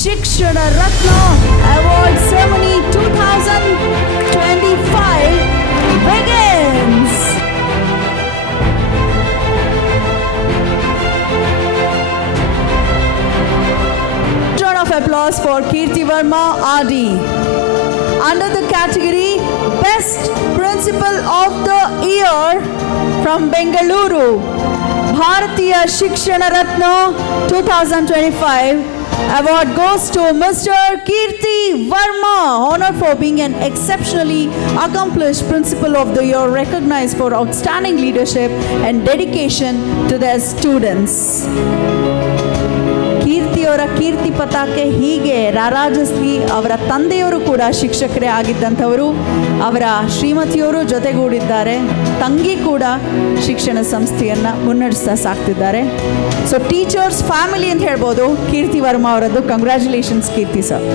Shikshana Ratna Award Ceremony 2025 begins. Round of applause for Kirti Verma RD. Under the category Best Principal of the Year from Bengaluru, Bharatiya Shikshana Ratna 2025 award goes to Mr. Kirti Verma, honored for being an exceptionally accomplished Principal of the Year, recognized for outstanding leadership and dedication to their students. ಕೀರ್ತಿಯವರ ಕೀರ್ತಿ ಪತಾಕೆ ಹೀಗೆ ರಾರಾಜಿಸಲಿ. ಅವರ ತಂದೆಯವರು ಕೂಡ ಶಿಕ್ಷಕರೇ ಆಗಿದ್ದಂಥವರು, ಅವರ ಶ್ರೀಮತಿಯವರು ಜೊತೆಗೂಡಿದ್ದಾರೆ, ತಂಗಿ ಕೂಡ ಶಿಕ್ಷಣ ಸಂಸ್ಥೆಯನ್ನು ಮುನ್ನಡೆಸ್ತಾ ಸಾಕ್ತಿದ್ದಾರೆ. So teachers family ಅಂತ ಹೇಳ್ಬೋದು ಕೀರ್ತಿ ವರ್ಮಾ ಅವರದ್ದು. ಕಂಗ್ರ್ಯಾಚುಲೇಷನ್ಸ್ ಕೀರ್ತಿ ಸರ್.